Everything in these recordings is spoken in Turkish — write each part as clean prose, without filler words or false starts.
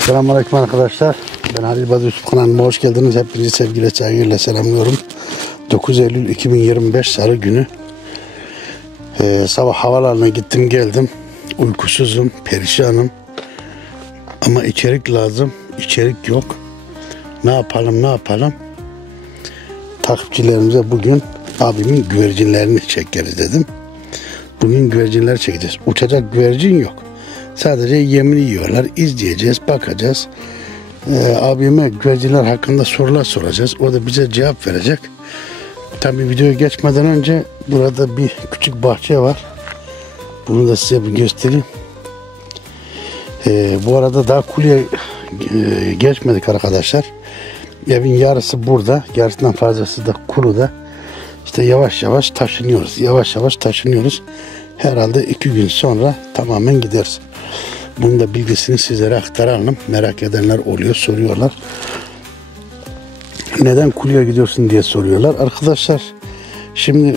Selamünaleyküm arkadaşlar. Ben Halil Bazı YouTube kanalıma hoş geldiniz. Hepinizi sevgiyle, saygıyla selamlıyorum. 9 Eylül 2025 Salı günü. Sabah havalarına gittim geldim. Uykusuzum, perişanım. Ama içerik lazım. İçerik yok. Ne yapalım? Takipçilerimize bugün abimin güvercinlerini çekeriz dedim. Bugün güvercinler çekeceğiz. Uçacak güvercin yok. Sadece yemini yiyorlar. İzleyeceğiz, bakacağız. Abime güvercinler hakkında sorular soracağız. O da bize cevap verecek. Tabii videoya geçmeden önce burada bir küçük bahçe var. Bunu da size bir göstereyim. Bu arada daha kuleye geçmedik arkadaşlar. Evin yarısı burada. Yarısından fazlası da kuluda. İşte yavaş yavaş taşınıyoruz. Herhalde 2 gün sonra tamamen gideriz. Bunun da bilgisini sizlere aktaralım. Merak edenler oluyor, soruyorlar. Neden kuleye gidiyorsun diye soruyorlar. Arkadaşlar şimdi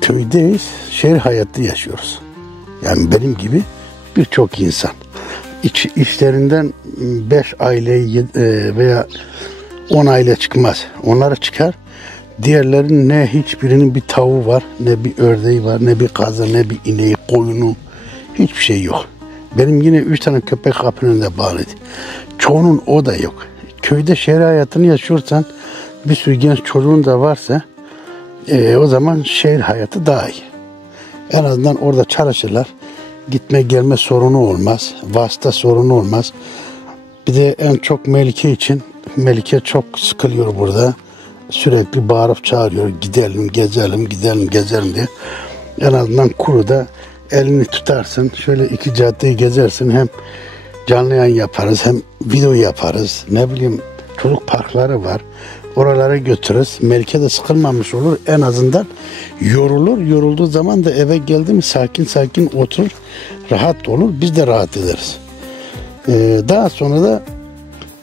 köydeyiz. Şehir hayatı yaşıyoruz. Yani benim gibi birçok insan. İşlerinden 5 aile veya 10 aile çıkmaz. Onlara çıkar. Diğerlerinin ne hiçbirinin bir tavuğu var, ne bir ördeği var, ne bir kazı, ne bir ineği, koyunu, hiçbir şey yok. Benim yine 3 tane köpek kapının önünde bağlıydı. Çoğunun o da yok. Köyde şehir hayatını yaşıyorsan, bir sürü genç çocuğun da varsa, o zaman şehir hayatı daha iyi. En azından orada çalışırlar. Gitme gelme sorunu olmaz. Vasıta sorunu olmaz. Bir de en çok Melike için. Melike çok sıkılıyor burada. Sürekli bağırıp çağırıyor. Gidelim, gezelim diye. En azından kuruda elini tutarsın. Şöyle 2 caddeyi gezersin. Hem canlı yayın yaparız, hem video yaparız. Ne bileyim, çocuk parkları var. Oralara götürürüz. Melike de sıkılmamış olur. En azından yorulur. Yorulduğu zaman da eve geldi mi sakin oturur. Rahat olur. Biz de rahat ederiz. Daha sonra da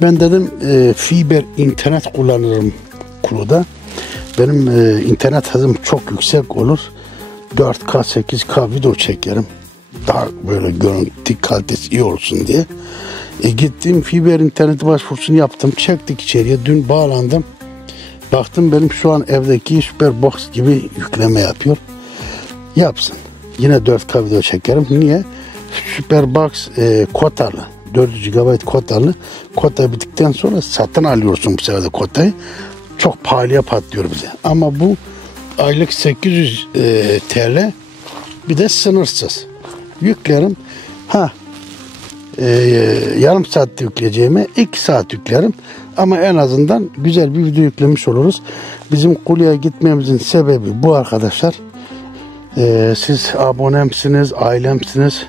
ben dedim fiber internet kullanırım kuluda. Benim internet hızım çok yüksek olur. 4K 8K video çekerim. Daha böyle görüntü kalitesi iyi olsun diye. Gittim fiber internet başvurusunu yaptım. Çektik içeriye. Dün bağlandım. Baktım benim şu an evdeki Superbox gibi yükleme yapıyor. Yapsın. Yine 4K video çekerim. Niye? Superbox kotalı. 400 GB kotalı. Kota bittikten sonra satın alıyorsun bu sefer de kotayı. Çok pahalıya patlıyor bize. Ama bu aylık 800 TL, bir de sınırsız. Yüklerim. Yarım saatte yükleyeceğime 2 saat yüklerim. Ama en azından güzel bir video yüklemiş oluruz. Bizim kuleye gitmemizin sebebi bu arkadaşlar. Siz abonemsiniz, ailemsiniz.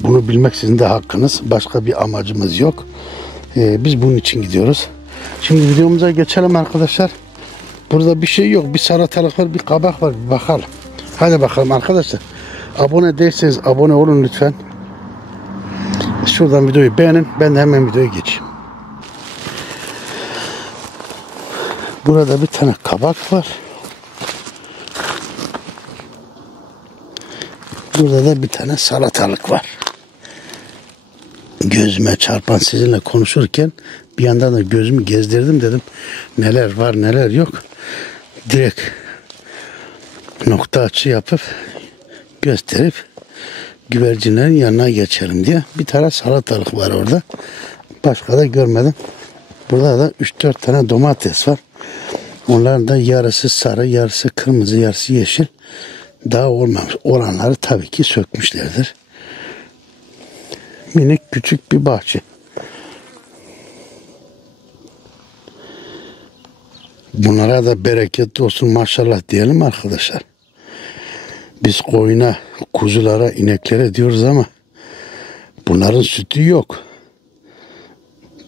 Bunu bilmek sizin de hakkınız. Başka bir amacımız yok. Biz bunun için gidiyoruz. Şimdi videomuza geçelim arkadaşlar. Burada bir şey yok. Bir salatalık var, bir kabak var. Bir bakalım. Hadi bakalım arkadaşlar. Abone değilseniz abone olun lütfen. Şuradan videoyu beğenin. Ben de hemen videoya geçeyim. Burada bir tane kabak var. Burada da bir tane salatalık var. Gözüme çarpan, sizinle konuşurken bir yandan da gözümü gezdirdim, dedim neler var neler yok. Direkt nokta açı yapıp gösterip güvercinlerin yanına geçelim diye. Bir tane salatalık var orada. Başka da görmedim. Burada da 3-4 tane domates var. Onların da yarısı sarı, yarısı kırmızı, yarısı yeşil. Daha olmamış. Olanları tabii ki sökmüşlerdir. Minik küçük bir bahçe. Bunlara da bereketli olsun maşallah diyelim arkadaşlar. Biz koyuna, kuzulara, ineklere diyoruz ama bunların sütü yok.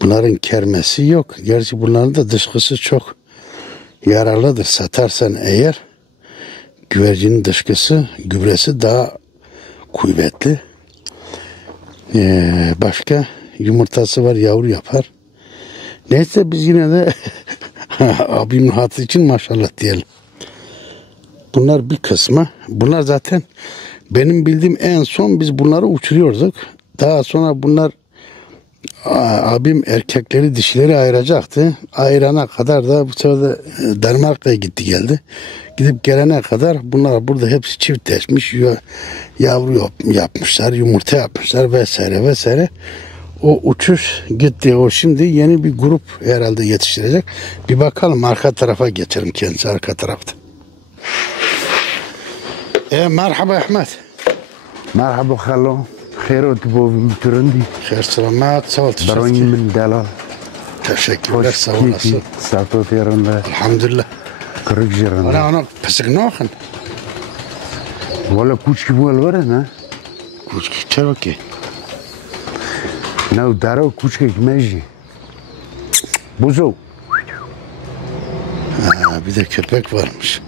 Bunların kermesi yok. Gerçi bunların da dışkısı çok yararlıdır. Satarsan eğer güvercinin dışkısı, gübresi daha kuvvetli. Başka yumurtası var, yavru yapar. Neyse biz yine de abimin hatırı için maşallah diyelim. Bunlar bir kısmı. Bunlar zaten Benim bildiğim en son biz bunları uçuruyorduk. Daha sonra bunlar abim erkekleri dişileri ayıracaktı. Ayırana kadar da bu sefer de Danimarka'ya gitti geldi. Gidip gelene kadar bunlar burada hepsi çiftleşmiş. Yavru yapmışlar, yumurta yapmışlar vesaire vesaire. O uçuş gitti. O şimdi yeni bir grup herhalde yetiştirecek. Bir bakalım, arka tarafa geçelim, kendisi arka tarafta. Merhaba Ahmet. Merhaba Hallo. Xeyrot bu Türündi. Xeyr selamet. Sağ ol. Baronim min Delal. Teşekkürler. Sağ olasın. Satot yerinde. Elhamdülillah. Kırık yerinde. Ona pesik noxun. Valla kuçki bu alvara ne? Kuçki çarvaki. Ne daro kuçki kmeji. Buzo. Bir de köpek varmış.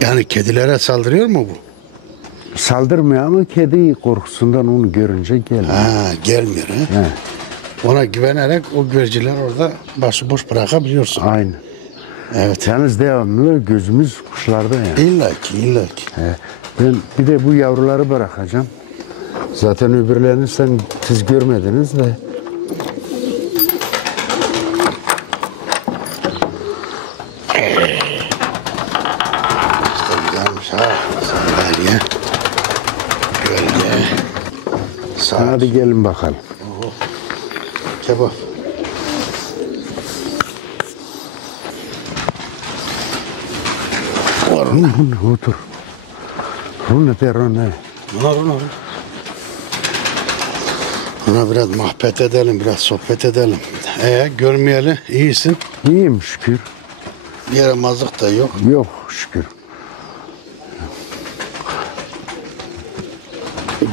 Yani kedilere saldırıyor mu bu? Saldırmıyor ama kedi korkusundan onu görünce gelmiyor. Gelmiyor. He. Ona güvenerek o güverciler orada başıboş bırakabiliyorsun. Aynen. Evet. Yalnız devamlı gözümüz kuşlarda yani. İlla ki. He. Ben bir de bu yavruları bırakacağım. Zaten öbürlerini siz görmediniz de. Sandalye. Gölge. Saat. Hadi gelin bakalım. Kebap. Otur. Rune terone. Ona biraz muhabbet edelim, biraz sohbet edelim. Görmeyeli iyisin. İyiyim şükür. Bir yere mazık da yok. Yok şükür.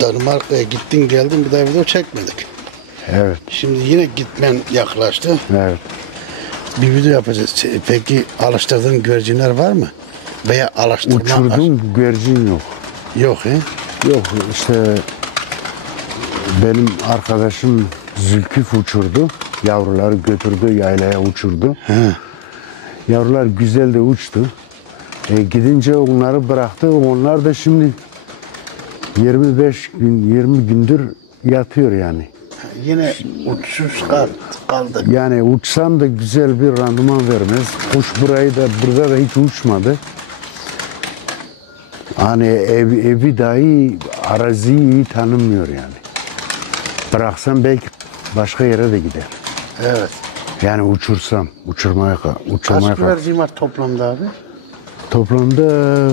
Danimarka'ya gittin geldin, bir daha video çekmedik. Evet. Şimdi yine gitmen yaklaştı. Evet. Bir video yapacağız. Peki alıştırdığın güvercinler var mı? Veya alıştırma... Uçurdum güvercin yok. Yok he? Yok işte benim arkadaşım Zülküf uçurdu. Yavruları götürdü yaylaya uçurdu. He. Yavrular güzel de uçtu. Gidince onları bıraktı. Onlar da şimdi 25 gün 20 gündür yatıyor yani. Yine uçuş kaldı. Yani uçsam da güzel bir randıman vermez. Kuş burada da hiç uçmadı. Hani evi dahi araziyi iyi tanımıyor yani. Bıraksam belki başka yere de gider. Evet. Yani uçurmaya Kaç güvercin var toplamda abi? Toplamda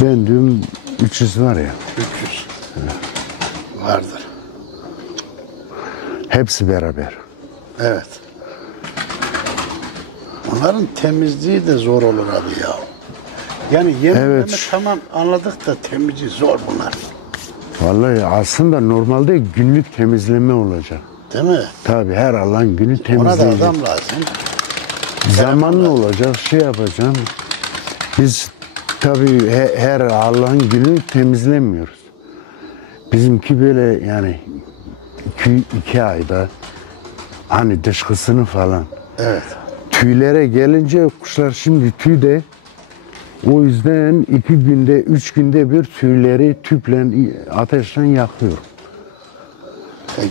ben diyorum 300 var ya. 300. Vardır. Hepsi beraber. Evet. Onların temizliği de zor olur abi ya. Yani yemleme tamam anladık da temizliği zor bunlar. Vallahi aslında normalde günlük temizleme olacak. Değil mi? Tabii her Allah'ın günü temizleyecek. Ona da adam lazım. Zamanlı olacak, şey yapacağım. Biz tabii her Allah'ın günü temizlemiyoruz. Bizimki böyle yani iki ayda hani dışkısını falan. Evet. Tüylere gelince kuşlar şimdi tüyde. O yüzden 2 günde, 3 günde bir tüyleri tüple, ateşle yakıyorum.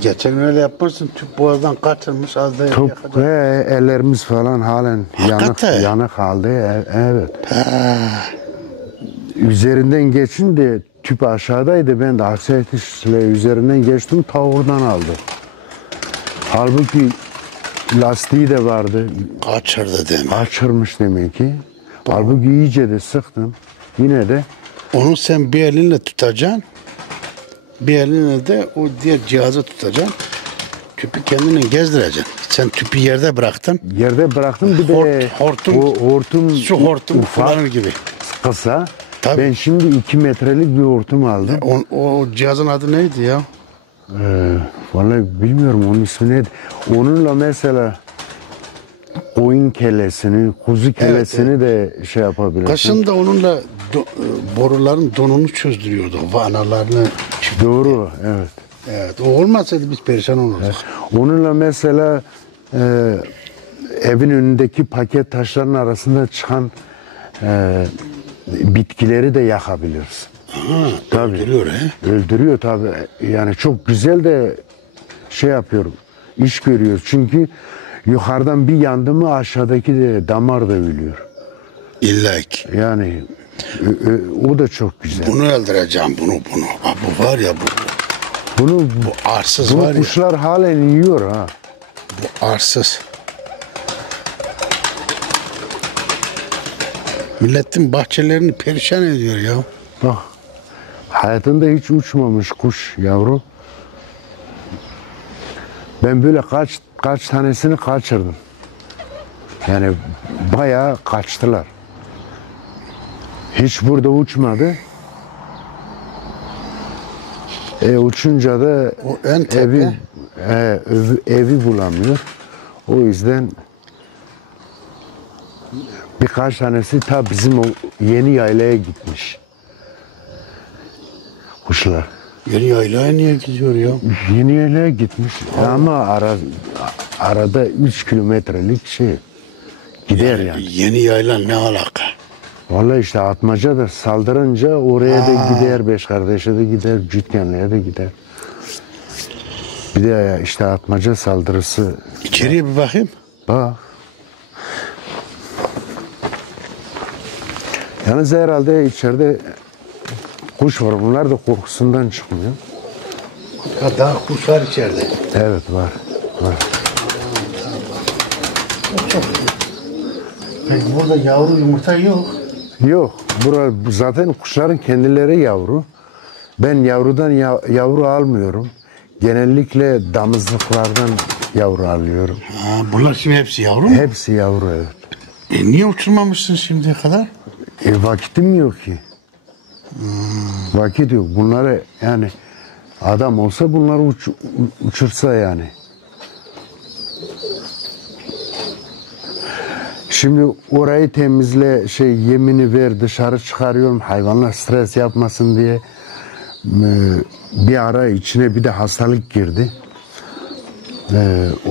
Geçen öyle yapmışsın, tüp boğazdan kaçırmış, az da Top ve ellerimiz falan halen yanık halde. Evet. Üzerinden geçince tüp aşağıdaydı. Ben de aksiyetişle üzerinden geçtim, ta oradan aldı. Halbuki lastiği de vardı. kaçırdı demek. Kaçırmış demek ki. Halbuki iyice de sıktım. Yine de Onu sen bir elinle tutacaksın. Bir elinle de o diğer cihazı tutacaksın. Tüpü kendine gezdireceksin. Sen tüpü yerde bıraktın. yerde bıraktım. Bir de hortum su hortum ufak, kullanır gibi. kısa. Tabii. Ben şimdi 2 metrelik bir hortum aldım. O cihazın adı neydi ya? Vallahi bilmiyorum onun ismi neydi. Onunla mesela koyun kellesini, kuzu kellesini de şey yapabilirsin. Kaşın da onunla boruların donunu çözdürüyordu. Vanalarını. Doğru, evet. Evet. O olmasaydı biz perişan olurduk. Onunla mesela evin önündeki paket taşların arasında çıkan bitkileri de yakabiliriz. Tabii. Öldürüyor he? Öldürüyor tabii. Yani çok güzel de şey yapıyorum. İş görüyoruz. Çünkü yukarıdan bir yandı mı aşağıdaki de damar da ölüyor. İlla ki. Yani o da çok güzel. Bunu öldüreceğim bunu. Ha, bu var ya bu arsız var ya. Kuşlar halen yiyor ha. Bu arsız. Milletin bahçelerini perişan ediyor ya. Bak. Hayatında hiç uçmamış kuş yavru. Ben böyle kaç tanesini kaçırdım. Yani bayağı kaçtılar. Hiç burada uçmadı. Uçunca da o ön tepe. evi bulamıyor. O yüzden birkaç tanesi ta bizim o yeni yaylaya gitmiş. Kuşlar. Yeni yaylaya niye gidiyor ya? Yeni yaylaya gitmiş. Ama arada 3 kilometrelik şey. Gider yani. Yeni yayla ne alaka? Vallahi işte Atmaca da saldırınca oraya da gider, Beş Kardeş'e de gider, Cütkenli'ye de gider. Bir de işte Atmaca saldırısı. İçeriye bir bakayım. Bak. Yalnız herhalde içeride kuş var. Bunlar da korkusundan çıkmıyor. Ya daha kuş var içeride. Evet var. Çok. Peki burada yavru yumurta yok. Yok. Zaten kuşların kendileri yavru. Ben yavrudan yavru almıyorum. Genellikle damızlıklardan yavru alıyorum. Bunlar şimdi hepsi yavru mu? Hepsi yavru evet. Niye uçurmamışsın şimdiye kadar? Vakitim yok ki. Vakit yok. Bunları yani adam olsa bunları uçursa yani. Şimdi orayı temizle, yemini ver, dışarı çıkarıyorum. Hayvanlar stres yapmasın diye. Bir ara içine bir de hastalık girdi.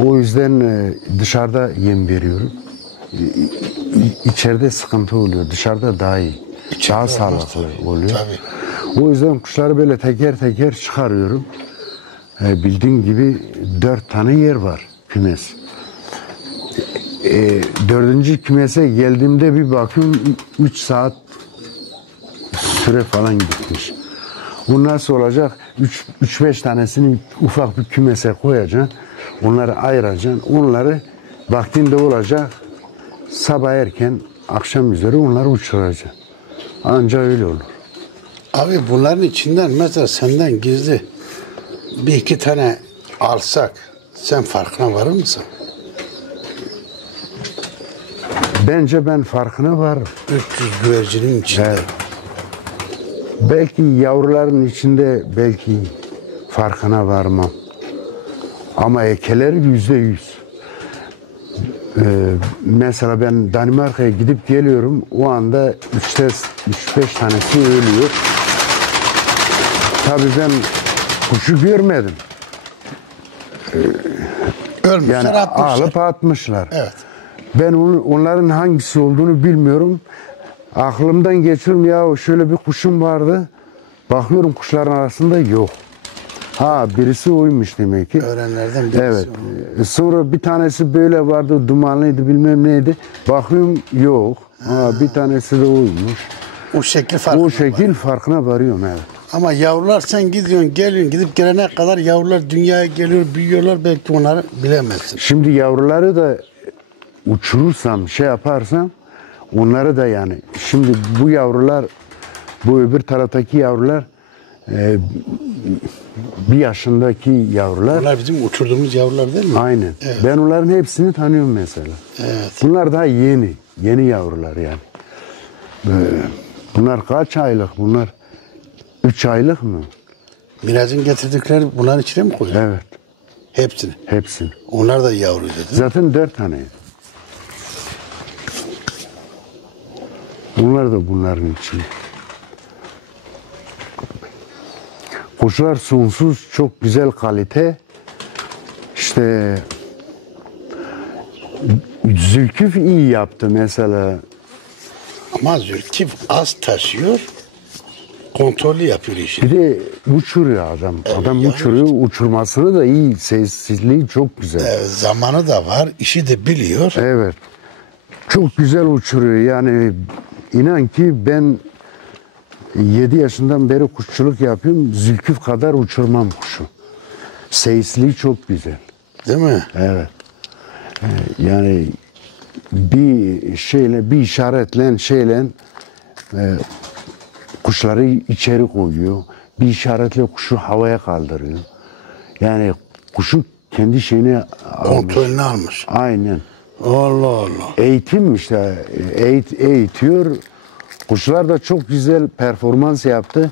O yüzden dışarıda yem veriyorum. İçeride sıkıntı oluyor. Dışarıda daha iyi. Daha sağlıklı oluyor. Tabii. O yüzden kuşları böyle teker teker çıkarıyorum. Bildiğin gibi 4 tane yer var kümes. 4. kümese geldiğimde bir bakıyorum 3 saat süre falan gitmiş. Bu nasıl olacak? 3-5 tanesini ufak bir kümese koyacaksın. Onları ayıracaksın. Onları vaktinde olacak. Sabah erken, akşam üzeri onları uçuracaksın. Anca öyle olur. Abi bunların içinden mesela senden gizli bir iki tane alsak sen farkına varır mısın? Bence ben farkına varım. 300 güvercinin içinde. Evet. Belki yavruların içinde belki farkına varmam. Ama ekeleri %100. Mesela ben Danimarka'ya gidip geliyorum. O anda 3-5 tanesi ölüyor. Tabii ben kuşu görmedim. Ölmüşler, Yani atmışlar. alıp atmışlar. Evet. Ben onların hangisi olduğunu bilmiyorum. Aklımdan geçiyorum ya şöyle bir kuşum vardı. Bakıyorum kuşların arasında yok. Birisi oymuş demek ki. Öğrenlerden birisi. Evet. Sonra bir tanesi böyle vardı, dumanlıydı bilmem neydi. Bakıyorum yok. Bir tanesi de oymuş. O şekil farkına O şekil var. farkına varıyorum evet. Ama yavrular sen gidiyorsun geliyorsun gidip gelene kadar yavrular dünyaya geliyor büyüyorlar belki onları bilemezsin. Şimdi yavruları da uçurursam yaparsam onları da yani şimdi bu yavrular bu öbür taraftaki yavrular 1 yaşındaki yavrular. Bunlar bizim uçurduğumuz yavrular değil mi? Aynen. Evet. Ben onların hepsini tanıyorum mesela. Evet. Bunlar daha yeni yavrular yani. Bunlar kaç aylık? Bunlar 3 aylık mı? Miraç'ın getirdikleri bunların içine mi koyuyor? Evet. Hepsini. Hepsini. Onlar da yavru dedi. Zaten 4 taneydi. Bunlar da bunların içinde. Kuşlar sonsuz, çok güzel kalite. İşte Zülküf iyi yaptı mesela. Ama Zülkif az taşıyor. Kontrollü yapıyor işi. Bir de uçuruyor adam. Adam yani uçuruyor. Uçurmasını da iyi. Sessizliği çok güzel. Zamanı da var. İşi de biliyor. Evet. Çok güzel uçuruyor. Yani inan ki ben 7 yaşından beri kuşçuluk yapıyorum. Zülküf kadar uçurmam kuşu. Seyisliği çok güzel. Değil mi? Evet. Yani bir işaretle kuşları içeri koyuyor. Bir işaretle kuşu havaya kaldırıyor. Yani kuşu kendi şeyini Kontrolünü almış. Aynen. Allah Allah. Eğitim işte eğitiyor. Kuşlar da çok güzel performans yaptı.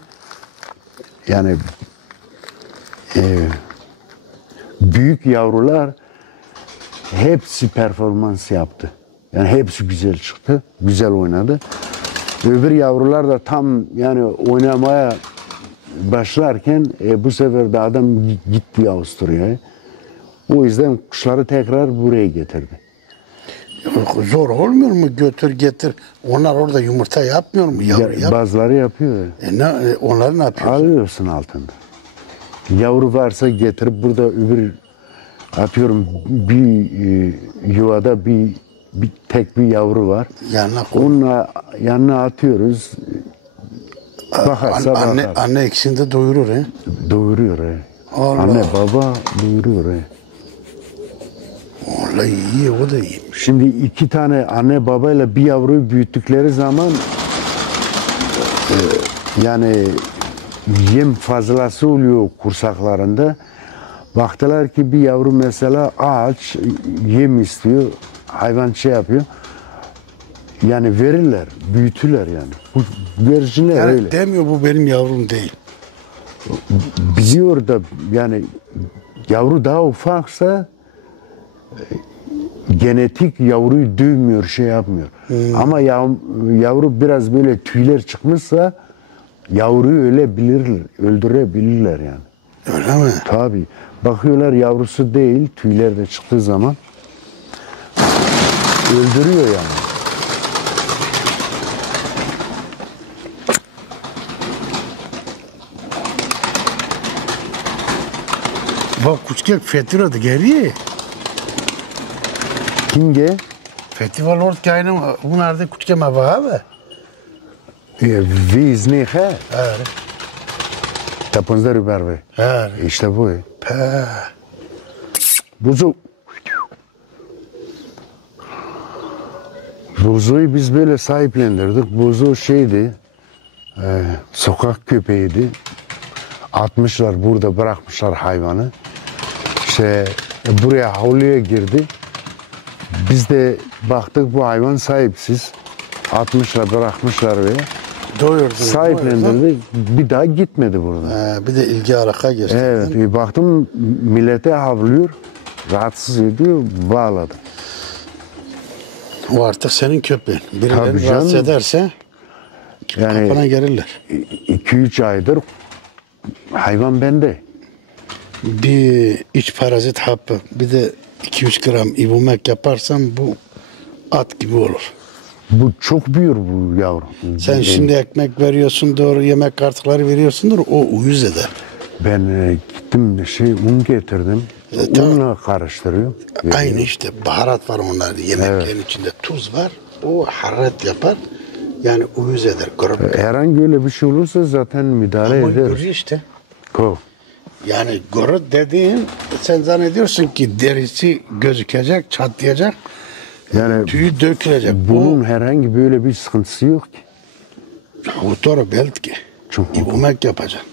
Yani büyük yavrular hepsi performans yaptı. Yani hepsi güzel çıktı. Güzel oynadı. Öbür yavrular da tam yani oynamaya başlarken bu sefer de adam gitti Avusturya'ya. O yüzden kuşları tekrar buraya getirdi. Zor olmuyor mu götür getir? Onlar orada yumurta yapmıyor mu? Bazıları yapıyor. Onlar ne yapıyor? Alıyorsun altında. Yavru varsa getirip burada atıyorum bir yuvada tek bir yavru var. Onunla yanına atıyoruz. Bakarsa anne ikisini de doyurur he? Doyuruyor he. Anne baba doyuruyor he. Vallahi iyi, o da iyiymiş. Şimdi 2 tane anne babayla bir yavruyu büyüttükleri zaman yani yem fazlası oluyor kursaklarında. Baktılar ki bir yavru mesela ağaç yem istiyor, hayvan şey yapıyor. Yani verirler, büyütürler yani. Bu güvercinler yani öyle. Demiyor bu benim yavrum değil. Biliyor da yani yavru daha ufaksa genetik yavruyu dövmüyor, şey yapmıyor. Ama yavru biraz böyle tüyler çıkmışsa yavruyu öldürebilirler yani. Öyle mi? Tabii. Bakıyorlar yavrusu değil, tüyler de çıktığı zaman öldürüyor yani. Bak küçük festivalde geliyor. Kimge? Festival orada kaynağı bunlar da küçük ama var abi. Vizni he. Evet. Ta 15 ruberve. Evet. İşte bu. Pe. Buzu'yu biz böyle sahiplendirdik. Buzu şeydi, sokak köpeğiydi. Atmışlar burada, bırakmışlar hayvanı. İşte buraya havluya girdi. Biz de baktık bu hayvan sahipsiz. Atmışlar, bırakmışlar ve sahiplendirdik. Bir daha gitmedi burada. Bir de ilgi alaka gösterdi. Evet, bir baktım millete havlıyor, rahatsız ediyor, bağladım. O artık senin köpeğin. Birileri rahatsız ederse yani kapına gelirler. 2-3 aydır hayvan bende. Bir iç parazit hapı, bir de 2-3 gram ibumek yaparsan bu at gibi olur. Bu çok büyür bu yavru. Sen şimdi ekmek veriyorsundur, yemek kartları veriyorsundur, o uyuz eder. Ben gittim un getirdim. Unla karıştırıyor. Aynı işte baharat var onlarda. Yemeklerin içinde tuz var. O hararet yapar. Yani uyuz eder. Herhangi öyle bir şey olursa zaten müdahale eder. Ama görüyor işte. Ko. Yani gorut dediğin sen zannediyorsun ki derisi gözükecek, çatlayacak. Yani tüyü dökülecek. Bunun herhangi böyle bir sıkıntısı yok ki. Otora belki. İbumek yapacaksın.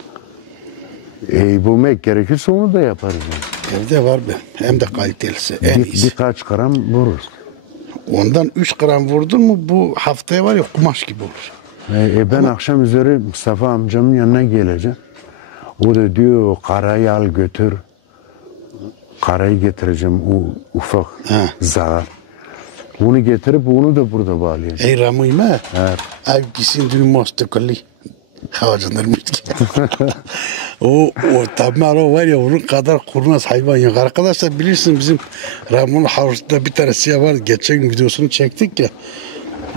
İbumek gerekirse onu da yaparız. Yani. Evde var ben. Hem de kalitelisi. En iyisi. Birkaç gram vururuz. Ondan 3 gram vurdun mu bu haftaya var ya kumaş gibi olur. Ben akşam üzeri Mustafa amcamın yanına geleceğim. O da diyor karayı al götür. Karayı getireceğim o ufak zarar. Onu getirip onu da burada bağlayacağım. Ey Ramıyma. Evet. Avkisin dün mostakali. Havacınlar mütki. O tamam o var ya onun kadar kurnaz hayvan yok. Arkadaşlar bilirsin bizim Ramon havuzunda bir tane siyah var. Geçen gün videosunu çektik ya.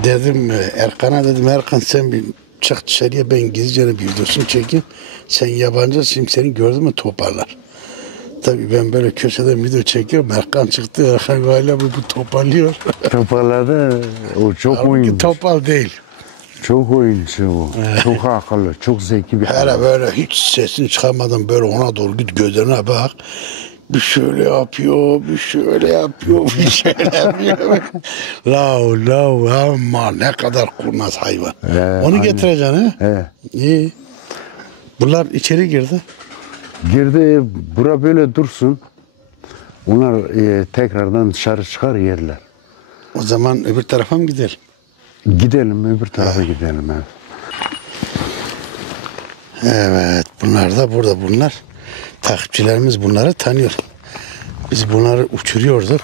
Dedim Erkan'a dedim Erkan sen bir çık dışarıya ben gizlice bir videosunu çekeyim. Sen yabancı şimdi seni gördün mü toparlar. Tabii ben böyle köşeden video çekiyorum. Erkan çıktı. Erkan hala bu toparlıyor. Toparladı. O çok oyuncu. Topal değil. Çok oyuncu o. Çok akıllı, çok zeki bir Hele adam. böyle hiç sesini çıkarmadan böyle ona doğru git gözlerine bak. Bir şöyle yapıyor, bir şöyle yapıyor, bir şöyle yapıyor. Lav ama ne kadar kurnaz hayvan. Onu aynen. getireceksin ha? He. İyi. Bunlar içeri girdi. Girdi, bura böyle dursun. Onlar tekrardan dışarı çıkar yerler. O zaman öbür tarafa mı gidelim? Gidelim, öbür tarafa gidelim. Evet. Evet, bunlar da burada bunlar. Takipçilerimiz bunları tanıyor. Biz bunları uçuruyorduk.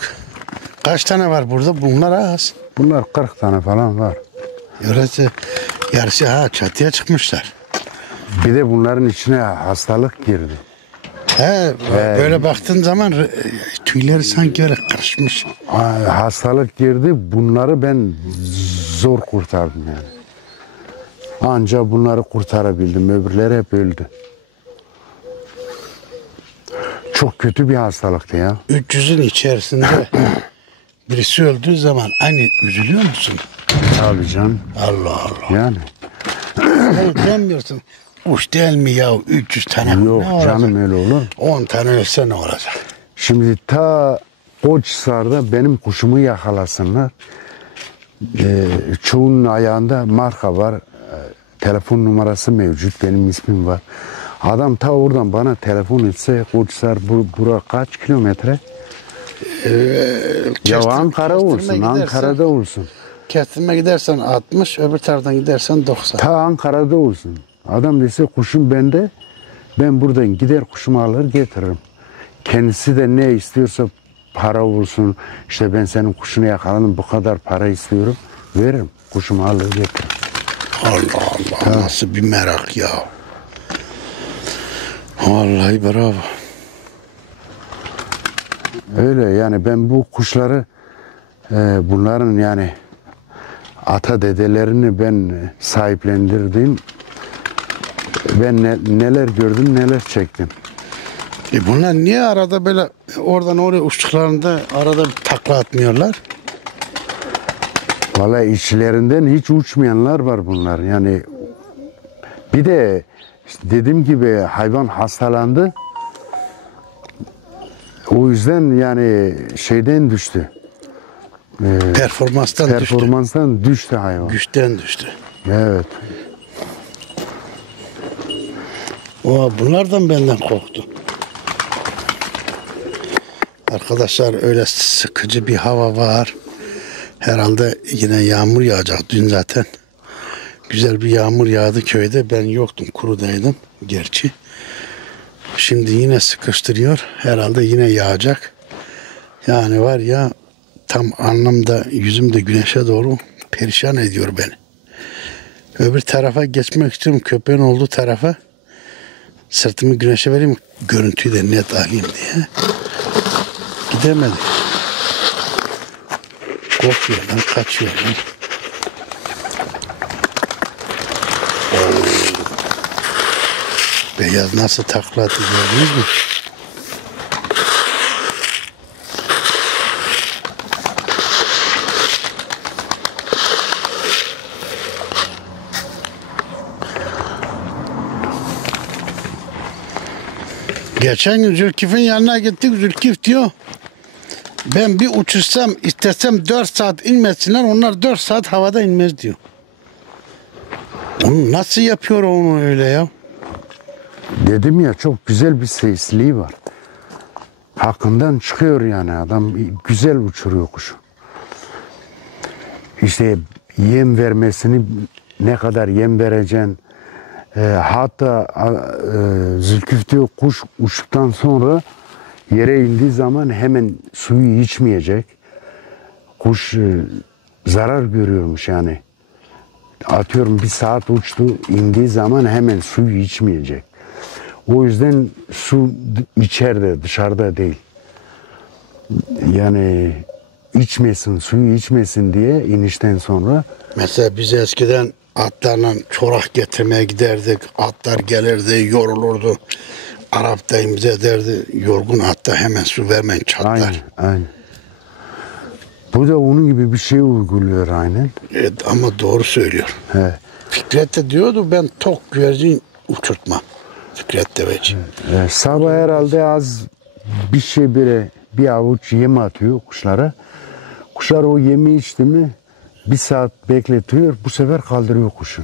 Kaç tane var burada? Bunlar az. Bunlar 40 tane falan var. Yarısı çatıya çıkmışlar. Bir de bunların içine hastalık girdi. Böyle baktığın zaman tüyleri sanki öyle karışmış. Hastalık girdi. Bunları ben zor kurtardım yani. Anca bunları kurtarabildim. Öbürleri hep öldü. Çok kötü bir hastalıktı ya. 300'ün içerisinde birisi öldüğü zaman hani üzülüyor musun? Tabii canım. Allah Allah. Yani. Demiyorsun. Uç değil mi ya 300 tane? Yok canım öyle olur. 10 tane ölse ne olacak? Şimdi ta Koçhisar'da benim kuşumu yakalasınlar. Çoğunun ayağında marka var. Telefon numarası mevcut. Benim ismim var. Adam ta oradan bana telefon etse Koçhisar bura kaç kilometre? Ya Ankara olsun. Ankara'da olsun. Kestirme gidersen 60, öbür taraftan gidersen 90. Ta Ankara'da olsun. Adam dese kuşum bende. Ben buradan gider kuşumu alır getiririm. Kendisi de ne istiyorsa para olsun. İşte ben senin kuşunu yakaladım bu kadar para istiyorum. Veririm. Kuşumu alır getiririm. Allah Allah nasıl bir merak ya. Vallahi bravo. Öyle yani ben bu kuşları bunların yani ata dedelerini ben sahiplendirdim. Ben neler gördüm neler çektim. Bunlar niye arada böyle oradan oraya uçtuklarında arada bir takla atmıyorlar? Vallahi içlerinden hiç uçmayanlar var bunlar. Yani bir de işte dediğim gibi hayvan hastalandı. O yüzden yani şeyden düştü. Performanstan düştü hayvan. Güçten düştü. Evet. Bunlardan benden korktu. Arkadaşlar öyle sıkıcı bir hava var. Herhalde yine yağmur yağacak. Dün zaten güzel bir yağmur yağdı köyde. Ben yoktum, kurudaydım gerçi. Şimdi yine sıkıştırıyor. Herhalde yine yağacak. Yani var ya tam anlamda yüzümde güneşe doğru perişan ediyor beni. Öbür tarafa geçmek istiyorum. Köpeğin olduğu tarafa. Sırtımı güneşe vereyim. Görüntüyü de net alayım diye. Gidemedim. Korkuyorlar, kaçıyorlar. Beyaz nasıl takla attı gördünüz mü? Geçen gün Zülkif'in yanına gittik. Zülkif diyor ben bir uçursam istesem 4 saat inmesinler onlar 4 saat havada inmez diyor. Onu nasıl yapıyor onu öyle ya? Dedim ya çok güzel bir sesliği var. Hakkından çıkıyor yani adam güzel uçuruyor kuşu. İşte yem vermesini ne kadar yem vereceksin. Hatta Zülküf diyor kuş uçtuktan sonra yere indiği zaman hemen suyu içmeyecek. Kuş zarar görüyormuş yani. Atıyorum bir saat uçtu indiği zaman hemen suyu içmeyecek. O yüzden su içeride, dışarıda değil. Yani içmesin, suyu içmesin diye inişten sonra. Mesela biz eskiden atlarla çorak getirmeye giderdik. Atlar gelirdi, yorulurdu. Arap dayım bize derdi, yorgun atta hemen su vermeyin, çatlar. Aynen, aynen. Bu da onun gibi bir şey uyguluyor aynen. Evet, ama doğru söylüyor. He. Fikret de diyordu, ben tok güvercin uçurtmam. Fikret Deveci. Sabah herhalde az bir şey böyle bir avuç yem atıyor kuşlara. Kuşlar o yemi içti mi bir saat bekletiyor, bu sefer kaldırıyor kuşu.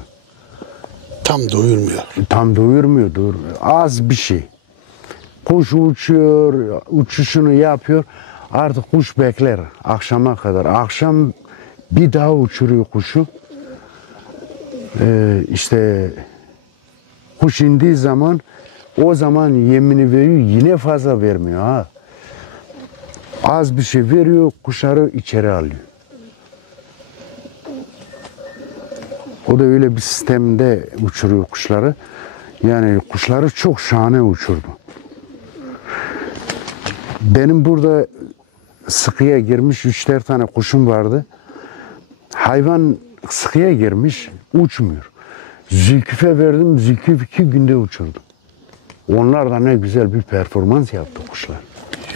Tam doyurmuyor. Tam doyurmuyor. Az bir şey. Kuş uçuyor, uçuşunu yapıyor. Artık kuş bekler akşama kadar. Akşam bir daha uçuruyor kuşu. İşte kuş indiği zaman o zaman yemini veriyor. Yine fazla vermiyor ha. Az bir şey veriyor, kuşları içeri alıyor. O da öyle bir sistemde uçuruyor kuşları. Yani kuşları çok şahane uçurdu. Benim burada sıkıya girmiş 3-4 tane kuşum vardı. Hayvan sıkıya girmiş, uçmuyor. Zülküf'e verdim, Zülküf 2 günde uçurdu. Onlar da ne güzel bir performans yaptı kuşlar.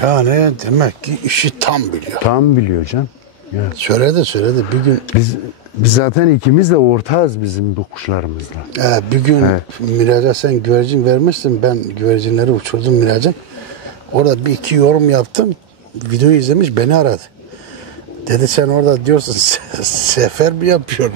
Yani demek ki işi tam biliyor. Tam biliyor can. Evet. Söyledi bir gün. Biz zaten ikimiz de ortağız bizim bu kuşlarımızla. Bir gün Evet. Miraç'a sen güvercin vermiştin. Ben güvercinleri uçurdum Miraç'a. Orada bir iki yorum yaptım. Videoyu izlemiş, beni aradı. Dedi sen orada diyorsun sefer mi yapıyor?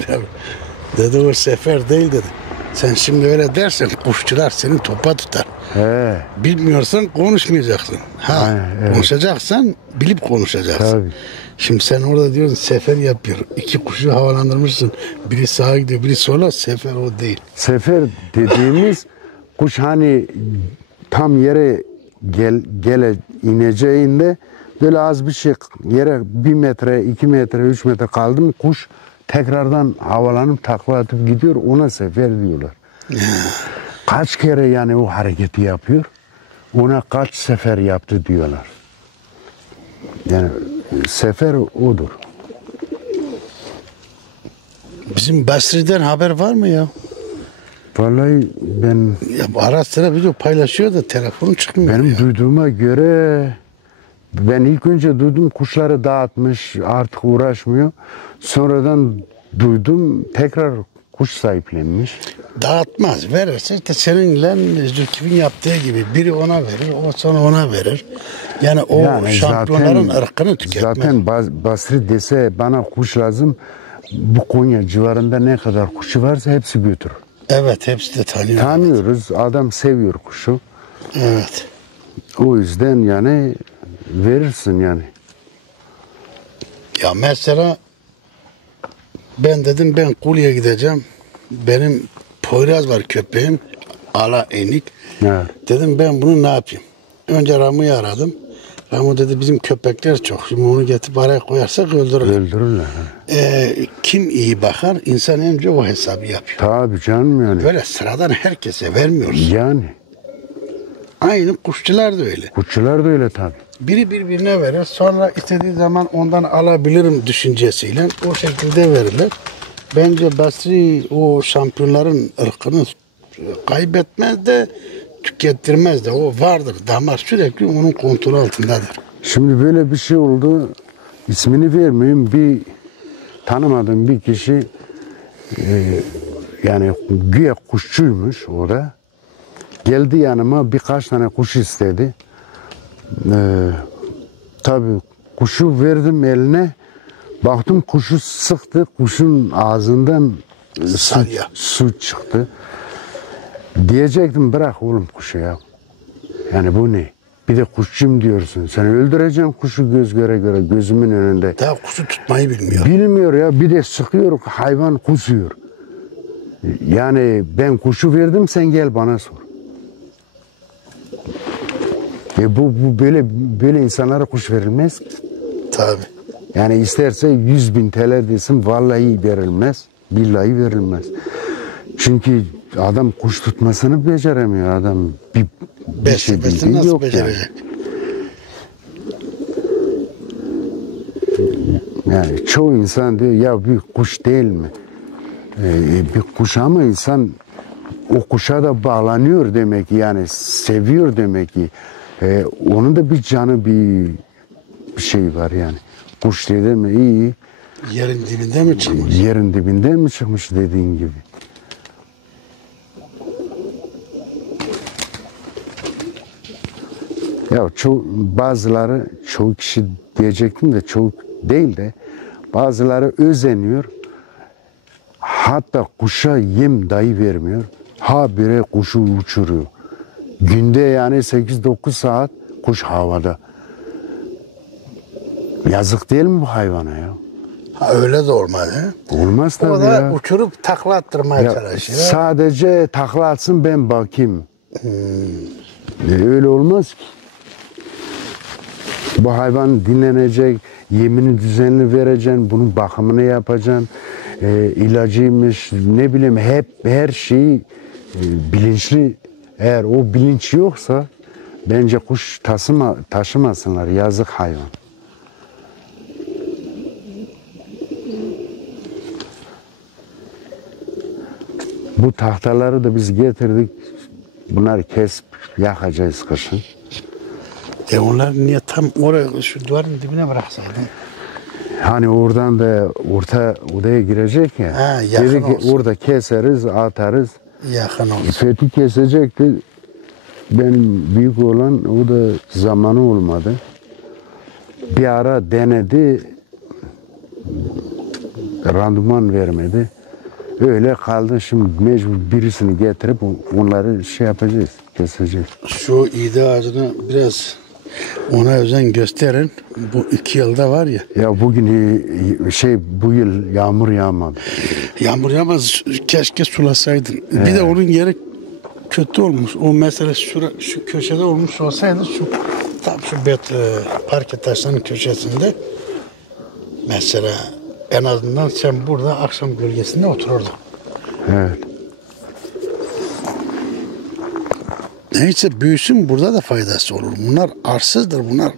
Dedi o sefer değil dedi. Sen şimdi öyle dersen kuşçular seni topa tutar. He. Bilmiyorsan konuşmayacaksın. Aynen, evet. Konuşacaksan bilip konuşacaksın. Tabii. Şimdi sen orada diyorsun sefer yapıyor. 2 kuşu havalandırmışsın. Biri sağa gidiyor, biri sola. Sefer o değil. Sefer dediğimiz kuş hani tam yere ineceğinde böyle az bir şey yere 1 metre, 2 metre, 3 metre kaldı mı kuş tekrardan havalanıp takla atıp gidiyor. Ona sefer diyorlar. Kaç kere yani o hareketi yapıyor. Ona kaç sefer yaptı diyorlar. Yani sefer odur. Bizim Basri'den haber var mı ya? Vallahi ben Ara sıra video paylaşıyor da telefonu çıkmıyor. benim ya. duyduğuma göre ben ilk önce duydum kuşları dağıtmış artık uğraşmıyor. Sonradan duydum tekrar kuş sahiplenmiş. Dağıtmaz. Verirse işte seninle Zülküf'ün yaptığı gibi biri ona verir, o sonra ona verir. Yani o şampiyonların ırkını tüketmez. Zaten Basri dese bana kuş lazım, bu Konya civarında ne kadar kuşu varsa hepsi götürür. Evet, hepsi de tanıyor. Tanıyoruz, adam seviyor kuşu. Evet. O yüzden yani verirsin yani. Ya mesela ben dedim ben Kulu'ya gideceğim. Benim Poyraz var köpeğim. Ala enik. Evet. Dedim ben bunu ne yapayım? Önce Ramu'yu aradım. Ramu dedi bizim köpekler çok. Şimdi onu getirip araya koyarsak öldürürler. Öldürürler. Kim iyi bakar? İnsan önce o hesabı yapıyor. Tabii canım yani. Böyle sıradan herkese vermiyoruz. Yani. Aynı kuşçular da öyle. Kuşçular da öyle tabii. Biri birbirine verir. Sonra istediği zaman ondan alabilirim düşüncesiyle o şekilde verirler. Bence Basri o şampiyonların ırkını kaybetmez de tükettirmez de. O vardır. Damar sürekli onun kontrol altındadır. Şimdi böyle bir şey oldu. İsmini vermeyeyim. Bir tanımadığım bir kişi yani güya kuşçuymuş o da. Geldi yanıma birkaç tane kuş istedi. Tabii kuşu verdim eline. Baktım kuşu sıktı. Kuşun ağzından su çıktı. Diyecektim bırak oğlum kuşu ya. Yani bu ne? Bir de kuşçuyum diyorsun. Sen öldüreceksin kuşu göz göre göre gözümün önünde. Daha kuşu tutmayı bilmiyor. Bilmiyor ya. Bir de sıkıyor hayvan kusuyor. Yani ben kuşu verdim sen gel bana sor. Bu böyle insanlara kuş verilmez. Tabii. Yani isterse 100.000 TL desin vallahi verilmez. Billahi verilmez. Çünkü adam kuş tutmasını beceremiyor adam. Bir şey Beslemesini bildiği nasıl yok yani. becerecek? Yani çoğu insan diyor ya bir kuş değil mi? Bir kuş ama insan o kuşa da bağlanıyor demek ki, yani seviyor demek ki. Onun da bir canı bir şey var yani. Kuş dedi mi iyi. Yerin dibinde mi çıkmış? Yerin dibinden mi çıkmış dediğin gibi. Ya bazıları, çoğu kişi diyecektim de çoğu değil de bazıları özeniyor. Hatta kuşa yem dahi vermiyor. Habire kuşu uçuruyor. Günde yani 8-9 saat kuş havada. Yazık değil mi bu hayvana ya? Ha, öyle de olmaz he? Olmaz tabii O da ya. uçurup takla attırmaya çalışıyor. Sadece takla atsın ben bakayım. Öyle olmaz ki. Bu hayvan dinlenecek, yemini düzenli vereceksin, bunun bakımını yapacaksın. İlacıymış, ne bileyim her şeyi bilinçli. Eğer o bilinç yoksa bence kuş taşımasınlar, yazık hayvan. Bu tahtaları da biz getirdik. Bunları kesip yakacağız kışın. Onlar niye tam oraya, şu duvarın dibine bıraksaydın? Hani oradan da odaya girecek ya. Ha, yakın dedik ki olsun. orada keseriz, atarız. Yakın olsun. Fethi kesecekti. Benim büyük olan o da zamanı olmadı. Bir ara denedi. Randıman vermedi. Öyle kaldı. Şimdi mecbur birisini getirip onları şey yapacağız, keseceğiz. Şu iğde ağacını biraz ona özen gösterin. Bu 2 yılda var ya. Ya bugün bu yıl yağmur yağmadı. Yağmur yağmaz. Keşke sulasaydın. Bir de onun yeri kötü olmuş. O mesela şu köşede olmuş olsaydı tam şu parke taşlarının köşesinde mesela en azından sen burada akşam gölgesinde otururdun. Evet. Neyse büyüsün, burada da faydası olur. Bunlar arsızdır. Bunlar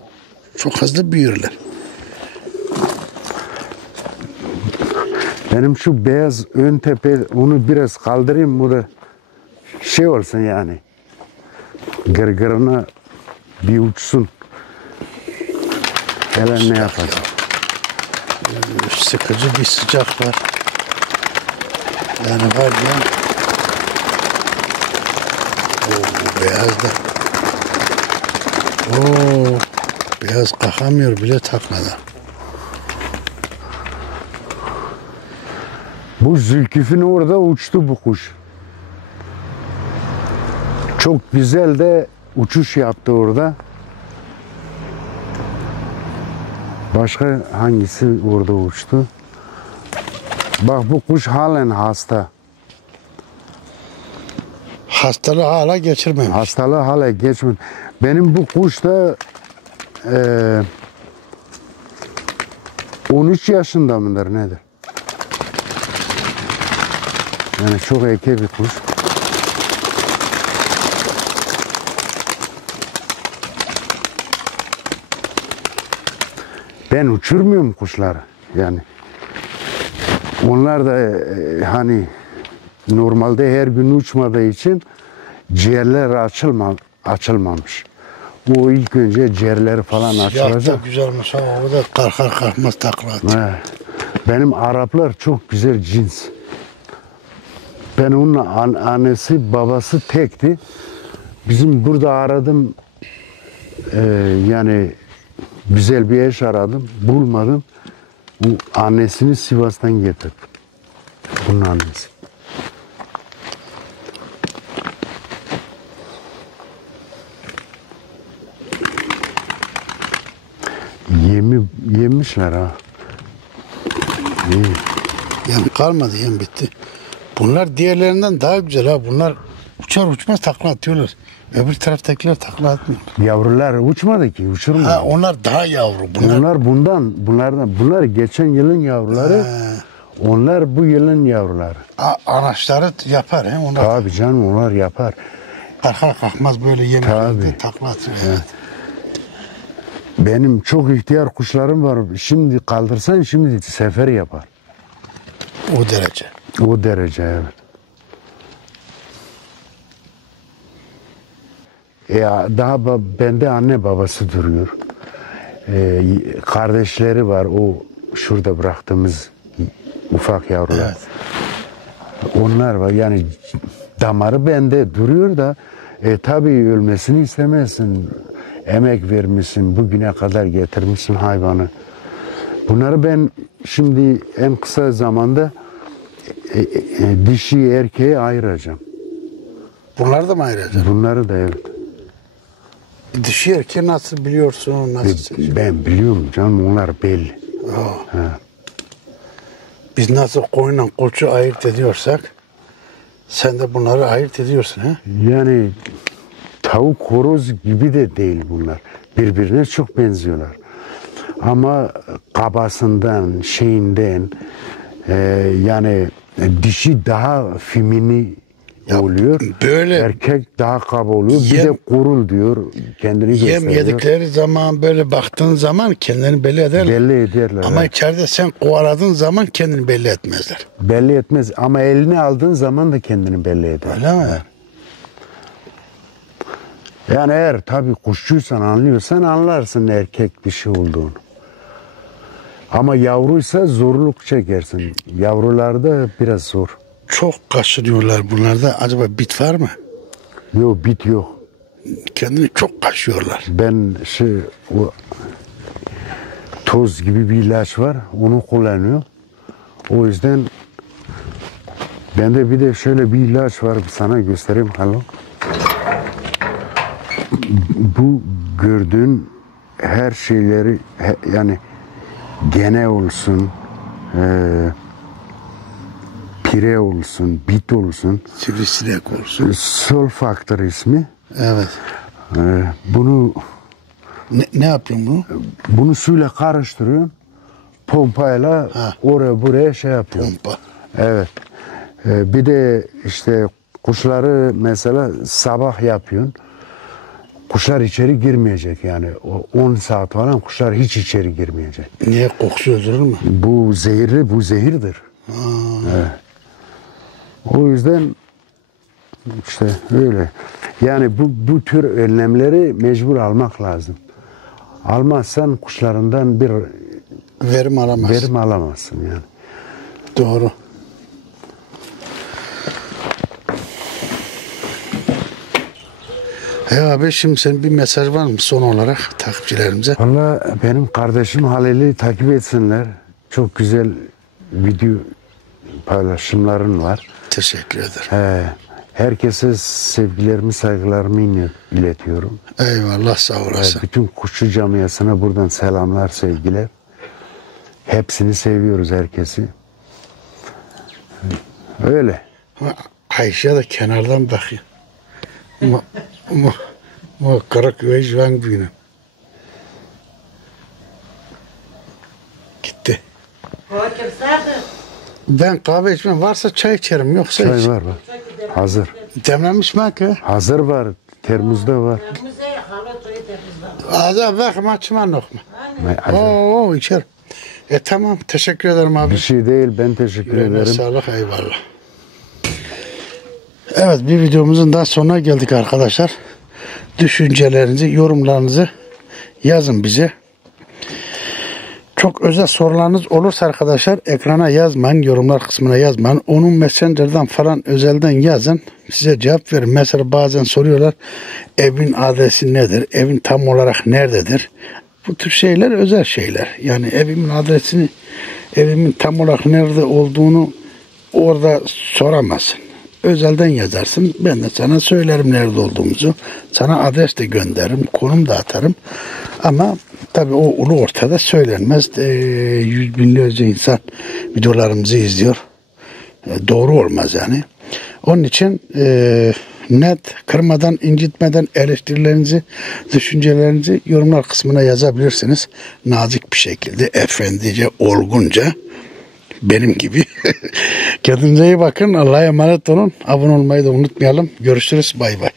çok hızlı büyürler. Benim şu beyaz ön tepe, onu biraz kaldırayım, bu da şey olsun yani. Gırgırına bir uçsun. Hele ne yapacak? Sıkıcı bir sıcak var. Yani var ya. Bu beyaz da. Beyaz kalkamıyor bile taklada. Bu Zülküf'ün orada uçtu bu kuş. Çok güzel de uçuş yaptı orada. Başka hangisi orada uçtu? Bak bu kuş halen hasta. Hastalığı hala geçirmemiş. Hastalığı hala geçmedi. Benim bu kuş da 13 yaşında mıdır nedir? Yani çok eke bir kuş. Ben uçurmuyorum kuşları yani. Onlar da hani normalde her gün uçmadığı için ciğerler açılmamış. O ilk önce ciğerleri falan Siyah da açılacak. güzelmiş ama o da kalkmaz takla atıyor. Benim Araplar çok güzel cins. Ben onun annesi babası tekti. Bizim burada aradım, yani güzel bir eş aradım, bulmadım. Bu annesini Sivas'tan getirdim. Bunun annesi. Yemişler ha. İyi. Yem kalmadı, yem bitti. Bunlar diğerlerinden daha güzel ha. Bunlar uçar uçmaz takla atıyorlar. Öbür taraftakiler takla atmıyor. Yavrular uçmadı ki, uçurmadı. Ha, onlar daha yavru. Bunlar geçen yılın yavruları. Onlar bu yılın yavruları. Anaçları yapar he? Onlar Tabii canım, onlar yapar. kalkar kalkmaz böyle yemek takla atıyor. Evet. Benim çok ihtiyar kuşlarım var. Şimdi kaldırsan şimdi sefer yapar. O derece. O derece, evet. Daha bende anne babası duruyor. Kardeşleri var. O şurada bıraktığımız ufak yavrular. Evet. Onlar var. Yani damarı bende duruyor da tabii ölmesini istemezsin. Emek vermişsin. Bugüne kadar getirmişsin hayvanı. Bunları ben şimdi en kısa zamanda dişi erkeğe ayıracağım. Bunları da mı ayıracaksın? Bunları da, evet. Dişi erkeği nasıl biliyorsun? Nasıl seçiyorsun? Ben biliyorum canım, onlar belli. Biz nasıl koyunla koçu ayırt ediyorsak sen de bunları ayırt ediyorsun. He? Yani tavuk horoz gibi de değil bunlar. Birbirine çok benziyorlar. Ama kabasından, şeyinden yani dişi daha femini oluyor. Böyle erkek daha kaba oluyor. Bir de kurul diyor. Kendini gösteriyor. Yem yedikleri zaman böyle baktığın zaman kendini belli ederler. Belli ederler. Ama içeride sen kovaladığın zaman kendini belli etmezler. Belli etmez. Ama eline aldığın zaman da kendini belli eder. Öyle mi? Yani eğer tabii kuşçuysan, anlıyorsan anlarsın erkek dişi olduğunu. Ama yavruysa zorluk çekersin. Yavrularda biraz zor. Çok kaşınıyorlar bunlarda. Acaba bit var mı? Yok, bit yok. Kendini çok kaşıyorlar. Ben o toz gibi bir ilaç var. Onu kullanıyor. O yüzden bende bir de şöyle bir ilaç var. Sana göstereyim. Bu gördüğün her şeyleri yani gene olsun, pire olsun, bit olsun, sivrisinek olsun. Sulfaktır ismi. Evet. Bunu ne yapıyorsun bunu? Bunu suyla karıştırıyorsun. Pompayla oraya buraya şey yapıyorsun. Pompa. Evet. Bir de işte kuşları mesela sabah yapıyorsun. Kuşlar içeri girmeyecek yani. O 10 saat falan kuşlar hiç içeri girmeyecek. Niye, kokusu öldürür mü? Bu zehirli, bu zehirdir. Evet. O yüzden işte öyle. Yani bu tür önlemleri mecbur almak lazım. Almazsan kuşlarından bir verim alamazsın yani. Doğru. Abi şimdi senin bir mesaj var mı son olarak takipçilerimize? Valla benim kardeşim Halil'i takip etsinler. Çok güzel video paylaşımların var. Teşekkür ederim. Herkese sevgilerimi, saygılarımı iletiyorum. Eyvallah, sağ olasın. Bütün kuşçu camiasına buradan selamlar, sevgiler. Hepsini seviyoruz, herkesi. Öyle. Ayşe de kenardan bakıyor. Kırık ve jvan büyünü. Gitti. Ben kahve içmem. Varsa çay içerim. Yoksa çay var. Hazır. Demlenmiş mi ki? Hazır var. Termozda var. Azar bak maçıma nokma. Oo içer. Tamam. Teşekkür ederim abi. Bir şey değil. Ben teşekkür ederim. Sağlık. Eyvallah. Evet, bir videomuzun daha sonuna geldik arkadaşlar. Düşüncelerinizi, yorumlarınızı yazın bize. Çok özel sorularınız olursa arkadaşlar ekrana yazmayın, yorumlar kısmına yazmayın. Onun Messenger'dan falan özelden yazın. Size cevap verin. Mesela bazen soruyorlar, evin adresi nedir? Evin tam olarak nerededir? Bu tür şeyler özel şeyler. Yani evimin adresini, evimin tam olarak nerede olduğunu orada soramazsın. Özelden yazarsın. Ben de sana söylerim nerede olduğumuzu. Sana adres de gönderirim. Konum da atarım. Ama tabii o ulu ortada söylenmez. Yüz binlerce insan videolarımızı izliyor. Doğru olmaz yani. Onun için net, kırmadan, incitmeden eleştirilerinizi, düşüncelerinizi yorumlar kısmına yazabilirsiniz. Nazik bir şekilde, efendice, olgunca Benim gibi. Kendinize iyi bakın. Allah'a emanet olun. Abone olmayı da unutmayalım. Görüşürüz. Bay bay.